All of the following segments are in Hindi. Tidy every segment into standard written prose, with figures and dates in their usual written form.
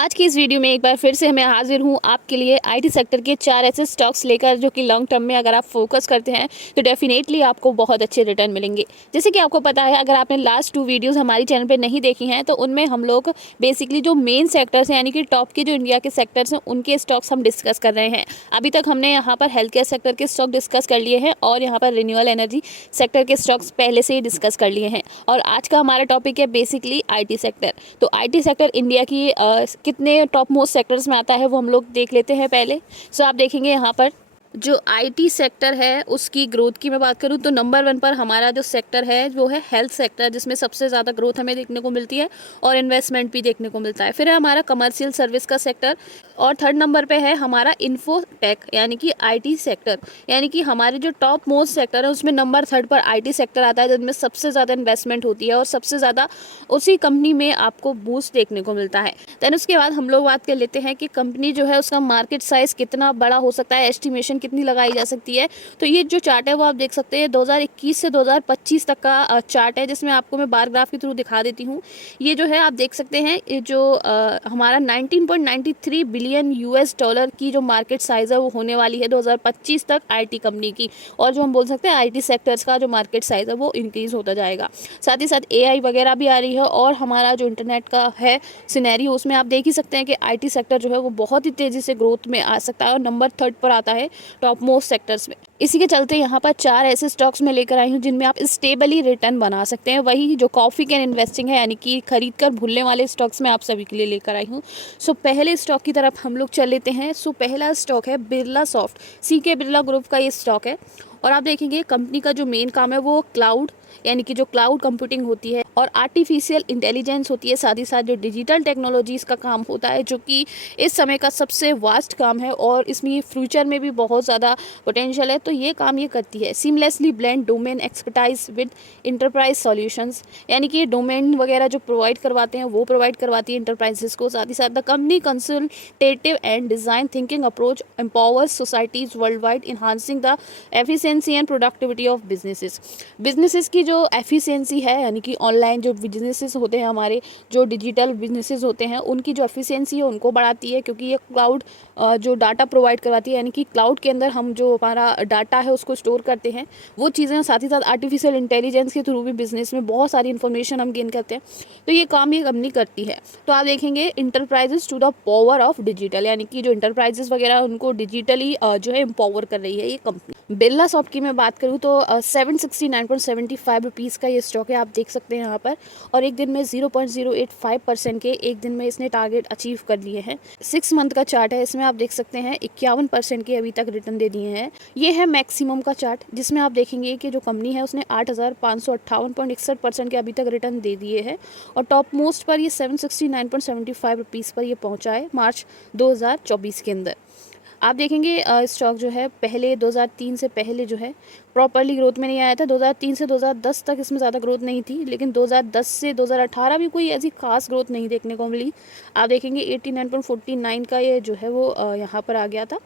आज की इस वीडियो में एक बार फिर से मैं हाजिर हूँ आपके लिए आईटी सेक्टर के 4 ऐसे स्टॉक्स लेकर जो कि लॉन्ग टर्म में अगर आप फोकस करते हैं तो डेफिनेटली आपको बहुत अच्छे रिटर्न मिलेंगे। जैसे कि आपको पता है, अगर आपने लास्ट 2 वीडियोस हमारी चैनल पे नहीं देखी हैं तो उनमें हम लोग बेसिकली जो मेन सेक्टर्स हैं यानी कि टॉप के जो इंडिया के सेक्टर्स हैं उनके स्टॉक्स हम डिस्कस कर रहे हैं। अभी तक हमने यहाँ पर हेल्थ केयर सेक्टर के स्टॉक डिस्कस कर लिए हैं और यहाँ पर रिन्यूएबल एनर्जी सेक्टर के स्टॉक्स पहले से ही डिस्कस कर लिए हैं। और आज का हमारा टॉपिक है बेसिकली आई सेक्टर। तो आई सेक्टर इंडिया की कितने टॉप मोस्ट सेक्टर्स में आता है वो हम लोग देख लेते हैं पहले। सो आप देखेंगे यहाँ पर जो आईटी सेक्टर है उसकी ग्रोथ की मैं बात करूँ तो नंबर 1 पर हमारा जो सेक्टर है वो है हेल्थ सेक्टर, जिसमें सबसे ज़्यादा ग्रोथ हमें देखने को मिलती है और इन्वेस्टमेंट भी देखने को मिलता है। फिर है हमारा कमर्शियल सर्विस का सेक्टर और 3rd नंबर पे है हमारा इन्फोटेक यानी कि आईटी सेक्टर। यानी कि हमारे जो टॉप मोस्ट सेक्टर है उसमें नंबर 3rd पर आईटी सेक्टर आता है, जिसमें सबसे ज़्यादा इन्वेस्टमेंट होती है और सबसे ज़्यादा उसी कंपनी में आपको बूस्ट देखने को मिलता है। दैन उसके बाद हम लोग बात कर लेते हैं कि कंपनी जो है उसका मार्केट साइज़ कितना बड़ा हो सकता है, एस्टिमेशन कितनी लगाई जा सकती है। तो ये जो चार्ट है वो आप देख सकते हैं 2021 से 2025 तक का चार्ट है, जिसमें आपको मैं बार ग्राफ के थ्रू दिखा देती हूँ। ये जो है आप देख सकते हैं, ये जो हमारा 19.93 बिलियन यूएस डॉलर की जो मार्केट साइज़ है वो होने वाली है 2025 तक आईटी कंपनी की। और जो हम बोल सकते हैं आईटी सेक्टर्स का जो मार्केट साइज़ है वो इंक्रीज़ होता जाएगा। साथ ही साथ एआई वगैरह भी आ रही है और हमारा जो इंटरनेट का है सिनेरियो उसमें आप देख ही सकते हैं कि आईटी सेक्टर जो है वो बहुत ही तेज़ी से ग्रोथ में आ सकता है और नंबर 3rd पर आता है टॉप मोस्ट सेक्टर्स में। इसी के चलते यहाँ पर 4 ऐसे स्टॉक्स में लेकर आई हूँ जिनमें आप स्टेबली रिटर्न बना सकते हैं। वही जो कॉफ़ी कैन इन्वेस्टिंग है यानी कि खरीद कर भूलने वाले स्टॉक्स में आप सभी के लिए लेकर आई हूँ। सो पहले स्टॉक की तरफ हम लोग चल लेते हैं। सो पहला स्टॉक है Birla soft, CK Birla group का ये स्टॉक है। और आप देखेंगे कंपनी का जो मेन काम है वो क्लाउड यानी कि जो क्लाउड कंप्यूटिंग होती है और आर्टिफिशियल इंटेलिजेंस होती है, साथ ही साथ जो डिजिटल टेक्नोलॉजीज़ का काम होता है जो कि इस समय का सबसे वास्ट काम है और इसमें फ्यूचर में भी बहुत ज़्यादा पोटेंशियल है। तो ये काम ये करती है seamlessly blend domain expertise with enterprise solutions, यानी कि डोमेन वगैरह जो प्रोवाइड करवाते हैं वो प्रोवाइड करवाती है इंटरप्राइजेस को। साथ ही साथ the company consultative and design thinking approach empowers societies world wide enhancing the efficiency and productivity of businesses की जो एफिशिएंसी है यानी कि ऑनलाइन जो बिजनेसेस होते हैं, हमारे जो डिजिटल बिजनेसेस होते हैं उनकी जो एफिशिएंसी है उनको बढ़ाती है, क्योंकि ये क्लाउड जो डाटा प्रोवाइड करवाती है यानी कि क्लाउड के अंदर हम जो हमारा डाटा है उसको स्टोर करते हैं वो चीज़ें। साथ ही साथ आर्टिफिशियल इंटेलिजेंस के थ्रू भी बिजनेस में बहुत सारी इन्फॉर्मेशन हम गेन करते हैं। तो ये काम ये कंपनी करती है। तो आप देखेंगे enterprises to the power of digital, यानी कि जो इंटरप्राइजेस वगैरह उनको डिजिटली जो है एम्पावर कर रही है ये कंपनी। बिरला सॉफ्ट की मैं बात करूँ तो 769.75 रुपीज़ का ये स्टॉक है, आप देख सकते हैं यहाँ पर। और एक दिन में 0.085% के एक दिन में इसने टारगेट अचीव कर लिए हैं। 6 मंथ का चार्ट है, इसमें आप देख सकते हैं 51% के अभी तक रिटर्न दे दिए हैं। ये है मैक्सिमम का चार्ट, जिसमें आप देखेंगे कि जो कंपनी है उसने 8,558.61% के अभी तक रिटर्न दे दिए हैं। और टॉप मोस्ट पर ये 769.75 रुपीज़ पर ये पहुँचा है मार्च 2024 के अंदर। आप देखेंगे स्टॉक जो है पहले 2003 से पहले जो है प्रॉपरली ग्रोथ में नहीं आया था। 2003 से 2010 तक इसमें ज़्यादा ग्रोथ नहीं थी, लेकिन 2010 से 2018 भी कोई ऐसी खास ग्रोथ नहीं देखने को मिली। आप देखेंगे 89.49 का ये जो है वो यहाँ पर आ गया था,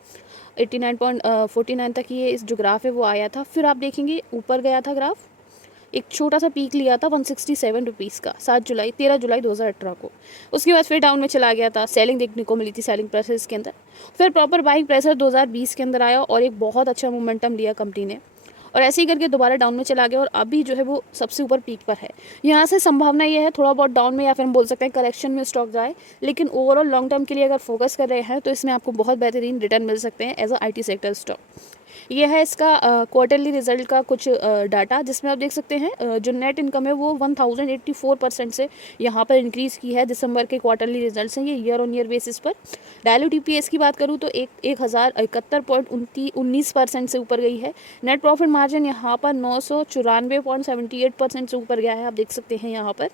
89.49 तक ये इस जो ग्राफ है वो आया था। फिर आप देखेंगे ऊपर गया था ग्राफ, एक छोटा सा पीक लिया था 167 रुपीज़ का 13 जुलाई 2018 को। उसके बाद फिर डाउन में चला गया था, सेलिंग देखने को मिली थी सेलिंग प्रेशर के अंदर। फिर प्रॉपर बाइंग प्रेशर 2020 के अंदर आया और एक बहुत अच्छा मोमेंटम लिया कंपनी ने और ऐसे ही करके दोबारा डाउन में चला गया और अभी जो है वो सबसे ऊपर पीक पर है। यहाँ से संभावना ये है थोड़ा बहुत डाउन में या फिर हम बोल सकते हैं करेक्शन में स्टॉक जाए, लेकिन ओवरऑल लॉन्ग टर्म के लिए अगर फोकस कर रहे हैं तो इसमें आपको बहुत बेहतरीन रिटर्न मिल सकते हैं as a I sector stock. ये है इसका क्वार्टरली रिजल्ट का कुछ डाटा, जिसमें आप देख सकते हैं जो नेट इनकम है वो 1084% से यहाँ पर इंक्रीज़ की है। दिसंबर के क्वार्टरली रिजल्ट्स हैं ये ईयर ऑन ईयर बेसिस पर। डायल्यूट ईपीएस की बात करूँ तो 1071.19% से ऊपर गई है। नेट प्रॉफिट मार्जिन यहाँ पर 994.78% से ऊपर गया है, आप देख सकते हैं यहाँ पर।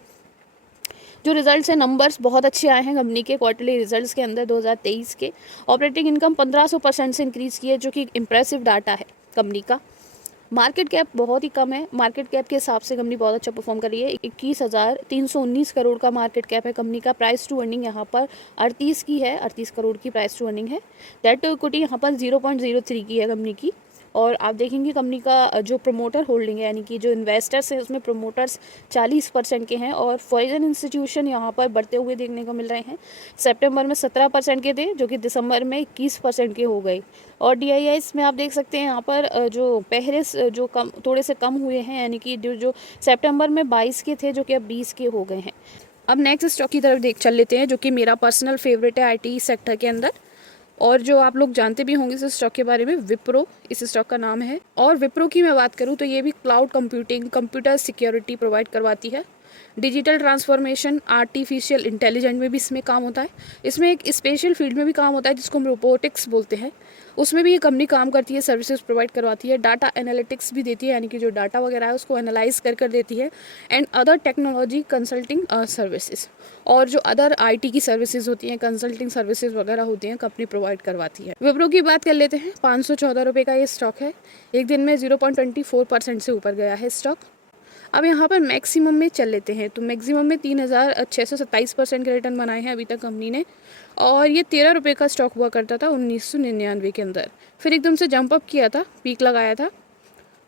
जो रिजल्ट्स हैं नंबर्स बहुत अच्छे आए हैं कंपनी के क्वार्टरली रिजल्ट्स के अंदर 2023 के। ऑपरेटिंग इनकम 1500% से इंक्रीज़ की है, जो कि इम्प्रेसिव डाटा है कंपनी का। मार्केट कैप बहुत ही कम है, मार्केट कैप के हिसाब से कंपनी बहुत अच्छा परफॉर्म कर रही है। 21,319 करोड़ का मार्केट कैप है कंपनी का। प्राइस टू अर्निंग यहाँ पर 38 की है, 38 करोड़ की प्राइस टू अर्निंग है। डेट टू इक्विटी यहाँ पर 0.03 की है कंपनी की। और आप देखेंगे कंपनी का जो प्रमोटर होल्डिंग है यानी कि जो इन्वेस्टर्स हैं उसमें प्रमोटर्स 40% के हैं और फॉरेन इंस्टीट्यूशन यहाँ पर बढ़ते हुए देखने को मिल रहे हैं। सितंबर में 17% के थे जो कि दिसंबर में 21% के हो गए। और DIIs में आप देख सकते हैं यहाँ पर जो पहले जो कम थोड़े से कम हुए हैं यानी कि जो सितंबर में 22 के थे जो कि अब 20 के हो गए हैं। अब नेक्स्ट स्टॉक की तरफ चल लेते हैं जो कि मेरा पर्सनल फेवरेट है IT सेक्टर के अंदर, और जो आप लोग जानते भी होंगे इस स्टॉक के बारे में, विप्रो इस स्टॉक का नाम है। और विप्रो की मैं बात करूं तो ये भी cloud computing, computer security provide करवाती है। डिजिटल ट्रांसफॉर्मेशन, आर्टिफिशियल इंटेलिजेंस में भी इसमें काम होता है। इसमें एक स्पेशल फील्ड में भी काम होता है जिसको हम रोबोटिक्स बोलते हैं, उसमें भी ये कंपनी काम करती है, सर्विसेज प्रोवाइड करवाती है। डाटा एनालिटिक्स भी देती है यानी कि जो डाटा वगैरह है उसको एनालाइज कर देती है। And other technology consulting services, और जो अदर IT की सर्विसेज होती हैं, कंसल्टिंग सर्विसेज वगैरह होती हैं, कंपनी प्रोवाइड करवाती है। विप्रो की बात कर लेते हैं। 514 रुपये का ये स्टॉक है। एक दिन में 0.24% से ऊपर गया है स्टॉक। अब यहाँ पर मैक्सिमम में चल लेते हैं तो मैक्सिमम में 3627% के रिटर्न बनाए हैं अभी तक कंपनी ने। और ये 13 रुपये का स्टॉक हुआ करता था 1999 के अंदर, फिर एकदम से जंप अप किया था, पीक लगाया था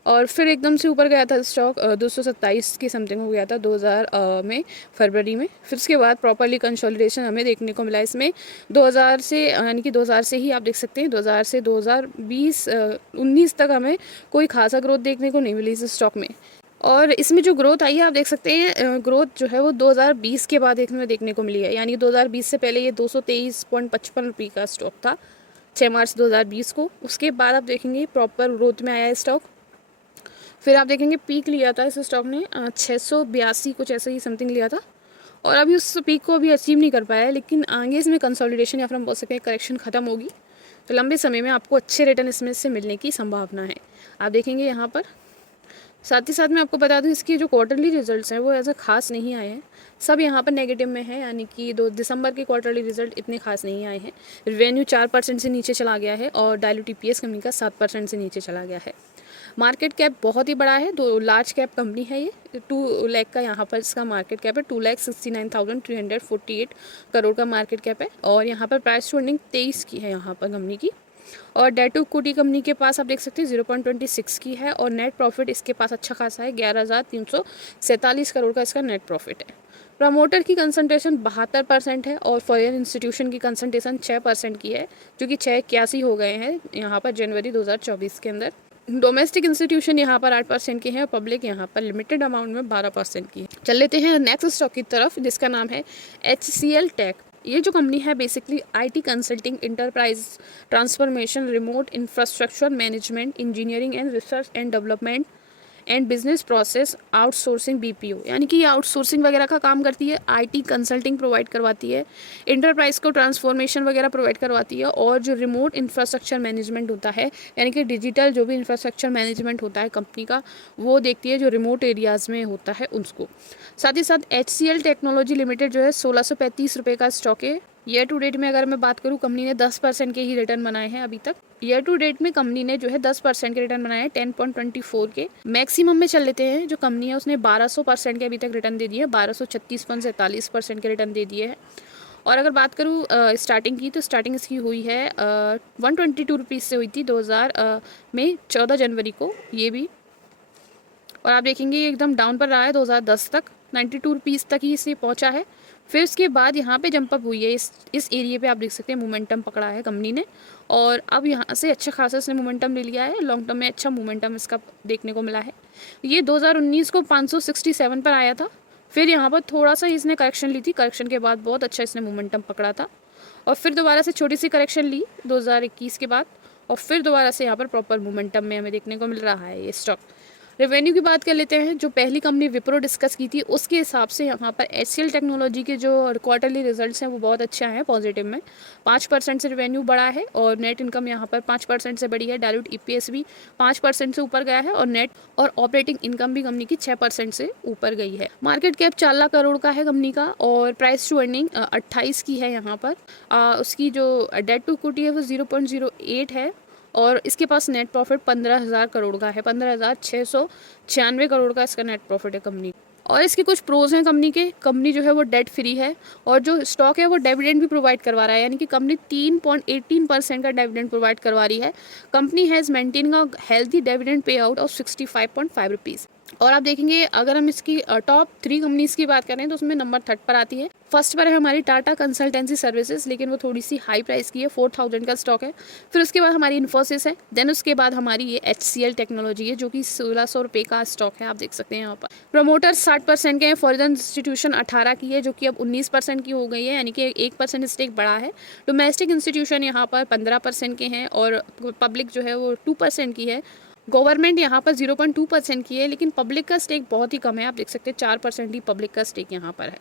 और फिर एकदम से ऊपर गया था स्टॉक 227 की समथिंग हो गया था 2000 में फरवरी में। फिर उसके बाद प्रॉपरली कंसोलिडेशन हमें देखने को मिला इसमें 2000 से, यानी कि 2000 से ही आप देख सकते हैं 2000 से 2019 तक हमें कोई खासा ग्रोथ देखने को नहीं मिली इस स्टॉक में। और इसमें जो ग्रोथ आई है आप देख सकते हैं, ग्रोथ जो है वो 2020 के बाद देखने को मिली है, यानी 2020 से पहले ये 223.55 रुपये का स्टॉक था 6 मार्च 2020 को। उसके बाद आप देखेंगे प्रॉपर ग्रोथ में आया है स्टॉक। फिर आप देखेंगे पीक लिया था इस स्टॉक ने 682 कुछ ऐसे ही समथिंग लिया था, और अभी उस पीक को अभी अचीव नहीं कर पाया है, लेकिन आगे इसमें कंसोलिडेशन या फिर हम बोल सकते हैं करेक्शन खत्म होगी तो लंबे समय में आपको अच्छे रिटर्न इसमें से मिलने की संभावना है। आप देखेंगे यहाँ पर। साथ ही साथ मैं आपको बता दूं इसकी जो क्वार्टरली रिजल्ट्स हैं वो ऐसा खास नहीं आए हैं, सब यहाँ पर नेगेटिव में है, यानी कि 2 दिसंबर के क्वार्टरली रिजल्ट इतने खास नहीं आए हैं। रेवेन्यू 4% से नीचे चला गया है और डायलूटेड EPS कंपनी का 7% से नीचे चला गया है। मार्केट कैप बहुत ही बड़ा है, 2 लार्ज कैप कंपनी है ये। 2 लाख का यहाँ पर इसका मार्केट कैप है, 2,69,348 करोड़ का मार्केट कैप है। और यहाँ पर प्राइस टू अर्निंग 23 की है यहाँ पर कंपनी की। और डेट टू इक्विटी कंपनी के पास आप देख सकते हैं 0.26 की है। और नेट प्रॉफिट इसके पास अच्छा खासा है, 11,347 करोड़ का इसका नेट प्रॉफिट है। प्रमोटर की कंसंट्रेशन 72% है और फॉरेन इंस्टीट्यूशन की कंसंट्रेशन 6% की है, जो कि 681 हो गए हैं यहाँ पर जनवरी 2024 के अंदर। डोमेस्टिक इंस्टीट्यूशन यहाँ पर 8% के हैं और पब्लिक यहाँ पर लिमिटेड अमाउंट में 12% की है। चल लेते हैं नेक्स्ट स्टॉक की तरफ जिसका नाम है HCL टेक। ये जो कंपनी है basically IT consulting, enterprise transformation, remote infrastructure management, engineering and research and development and business process outsourcing BPO, यानी कि ये आउटसोर्सिंग वगैरह का काम करती है। IT कंसल्टिंग प्रोवाइड करवाती है, इंटरप्राइज को ट्रांसफॉर्मेशन वगैरह प्रोवाइड करवाती है, और जो रिमोट इंफ्रास्ट्रक्चर मैनेजमेंट होता है यानी कि डिजिटल जो भी इंफ्रास्ट्रक्चर मैनेजमेंट होता है कंपनी का वो देखती है जो रिमोट एरियाज़ में होता है उसको। साथ ही साथ HCL टेक्नोलॉजी लिमिटेड जो है 1635 रुपये का स्टॉक है। ईयर टू डेट में अगर मैं बात करूँ कंपनी ने 10% के ही रिटर्न बनाए हैं अभी तक। ईयर टू डेट में कंपनी ने जो है 10% के रिटर्न बनाए हैं, 10.24 के। मैक्सिमम में चल लेते हैं जो कंपनी है उसने 1200% के अभी तक रिटर्न दे दिए, 1236.47% के रिटर्न दे दिए हैं। और अगर बात करूँ स्टार्टिंग की तो स्टार्टिंग इसकी हुई है 122 रुपीज़ से हुई थी 2000 में 14 जनवरी को ये भी। और आप देखेंगे ये एकदम डाउन पर रहा है 2010 तक, 92 रुपीज़ तक ही इसे पहुंचा है। फिर उसके बाद यहाँ पे जंप अप हुई है, इस एरिया पे आप देख सकते हैं मोमेंटम पकड़ा है कंपनी ने, और अब यहाँ से अच्छा खासा इसने मोमेंटम ले लिया है। लॉन्ग टर्म में अच्छा मोमेंटम इसका देखने को मिला है। ये 2019 को 567 पर आया था, फिर यहाँ पर थोड़ा सा इसने करेक्शन ली थी, करेक्शन के बाद बहुत अच्छा इसने मोमेंटम पकड़ा था, और फिर दोबारा से छोटी सी करेक्शन ली 2021 के बाद, और फिर दोबारा से यहाँ पर प्रॉपर मोमेंटम में हमें देखने को मिल रहा है ये स्टॉक। रेवेन्यू की बात कर लेते हैं, जो पहली कंपनी विप्रो डिस्कस की थी उसके हिसाब से यहाँ पर HCL टेक्नोलॉजी के जो क्वार्टरली रिजल्ट्स हैं वो बहुत अच्छे हैं, पॉजिटिव में 5% से रेवेन्यू बढ़ा है, और नेट इनकम यहाँ पर 5% से बढ़ी है, डायलूटेड EPS भी 5% से ऊपर गया है, और नेट और ऑपरेटिंग इनकम भी कंपनी की 6% से ऊपर गई है। मार्केट कैप 4 लाख करोड़ का है कंपनी का, और प्राइस टू अर्निंग 28 की है यहाँ पर। उसकी जो डेट टू इक्विटी है वो 0.08 है, और इसके पास नेट प्रॉफिट 15,000 करोड़ का है, 15,696 करोड़ का इसका नेट प्रॉफिट है कंपनी। और इसके कुछ प्रोज हैं कंपनी के। कंपनी जो है वो डेट फ्री है और जो स्टॉक है वो डिविडेंड भी प्रोवाइड करवा रहा है, यानी कि कंपनी 3.18% का डिविडेंड प्रोवाइड करवा रही है। Company has maintaining a healthy dividend pay out of 65.5 rupees. और आप देखेंगे अगर हम इसकी टॉप 3 कंपनीज़ की बात करें तो उसमें नंबर 3 पर आती है। फर्स्ट पर है हमारी टाटा कंसल्टेंसी सर्विसेज, लेकिन वो थोड़ी सी हाई प्राइस की है, 4000 का स्टॉक है। फिर उसके बाद हमारी इन्फोसिस है, देन उसके बाद हमारी ये HCL टेक्नोलॉजी है जो कि 1600 रुपये का स्टॉक है, आप देख सकते हैं यहाँ पर। प्रमोटर्स 60% के हैं, फॉरेन इंस्टीट्यूशन 18 की है जो कि अब 19% की हो गई है, यानी कि 1% स्टेक बढ़ा है। डोमेस्टिक इंस्टीट्यूशन यहाँ पर 15% के हैं और पब्लिक जो है वो 2% की है। गवर्नमेंट यहाँ पर 0.2% की है, लेकिन पब्लिक का स्टेक बहुत ही कम है, आप देख सकते हैं 4% ही पब्लिक का स्टेक यहाँ पर है।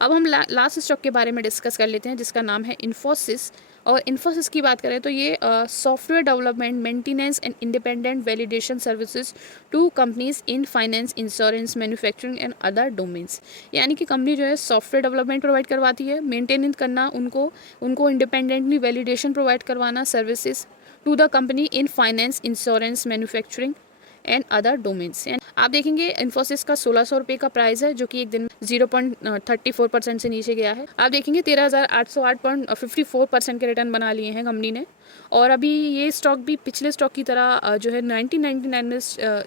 अब हम लास्ट स्टॉक के बारे में डिस्कस कर लेते हैं जिसका नाम है इन्फोसिस। और इन्फोसिस की बात करें तो ये software development, maintenance and independent validation services to companies in finance, insurance, manufacturing and other domains. यानी कि कंपनी जो है सॉफ्टवेयर डेवलपमेंट प्रोवाइड करवाती है, मेंटेनेंस करना उनको इंडिपेंडेंटली वैलिडेशन प्रोवाइड करवाना services to the company in finance, insurance, manufacturing and other domains. आप देखेंगे इन्फोसिस का 1600 रुपये का प्राइस है जो कि एक दिन 0.34% से नीचे गया है। आप देखेंगे 13,808.54% के रिटर्न बना लिए हैं कंपनी ने। और अभी ये स्टॉक भी पिछले स्टॉक की तरह जो है 1999 में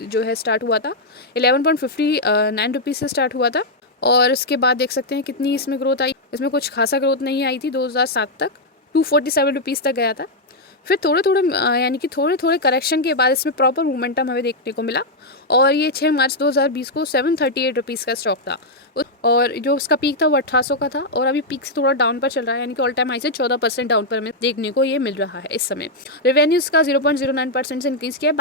जो है स्टार्ट हुआ था, 11.59 रुपीज़ से स्टार्ट हुआ था। और इसके बाद देख सकते हैं कितनी इसमें ग्रोथ आई। इसमें कुछ खासा ग्रोथ नहीं आई थी, 2007 तक 247 रुपीज़ तक गया था। फिर यानी कि थोड़े थोड़े करेक्शन के बाद इसमें प्रॉपर मोमेंटम हमें देखने को मिला और ये 6 मार्च 2020 को 738 रुपीज़ का स्टॉक था और जो उसका पीक था वो 1800 का था और अभी पीक से थोड़ा डाउन पर चल रहा है, यानी कि ऑल टाइम हाई से 14% डाउन पर हमें देखने को ये मिल रहा है इस समय। रेवेन्यूज़ का 0.09% से इंक्रीज़ किया,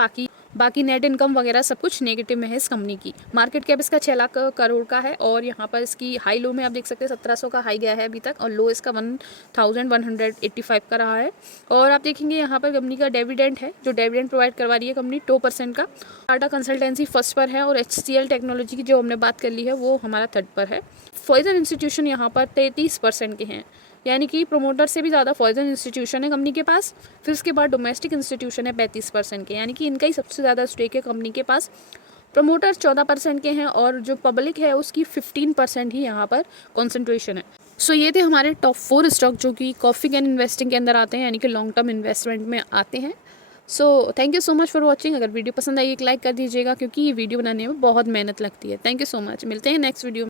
बाकी नेट इनकम वगैरह सब कुछ नेगेटिव में है इस कंपनी की। मार्केट कैप इसका 6 लाख करोड़ का है और यहाँ पर इसकी हाई लो में आप देख सकते हैं 1700 का हाई गया है अभी तक और लो इसका 1185 का रहा है। और आप देखेंगे यहाँ पर कंपनी का डिविडेंड है, जो डिविडेंड प्रोवाइड करवा रही है कंपनी 2% का। टाटा कंसल्टेंसी फर्स्ट पर है और HCL टेक्नोलॉजी की जो हमने बात कर ली है वो हमारा 3rd पर है। फॉरेन इंस्टीट्यूशन यहाँ पर 33% के हैं, यानी कि प्रोमोटर से भी ज़्यादा फॉरेन इंस्टीट्यूशन है कंपनी के पास। फिर उसके बाद डोमेस्टिक इंस्टीट्यूशन है 35% के, यानी कि इनका ही सबसे ज़्यादा स्टेक है कंपनी के पास। प्रमोटर्स 14% के हैं और जो पब्लिक है उसकी 15% ही यहाँ पर कॉन्सेंट्रेशन है। सो ये थे हमारे टॉप 4 स्टॉक जो कि कॉफ़ी कैन इन्वेस्टिंग के अंदर आते हैं, यानी कि लॉन्ग टर्म इन्वेस्टमेंट में आते हैं। So thank you so much for watching. अगर वीडियो पसंद आई एक लाइक कर दीजिएगा क्योंकि ये वीडियो बनाने में बहुत मेहनत लगती है। थैंक यू सो मच, मिलते हैं नेक्स्ट वीडियो में।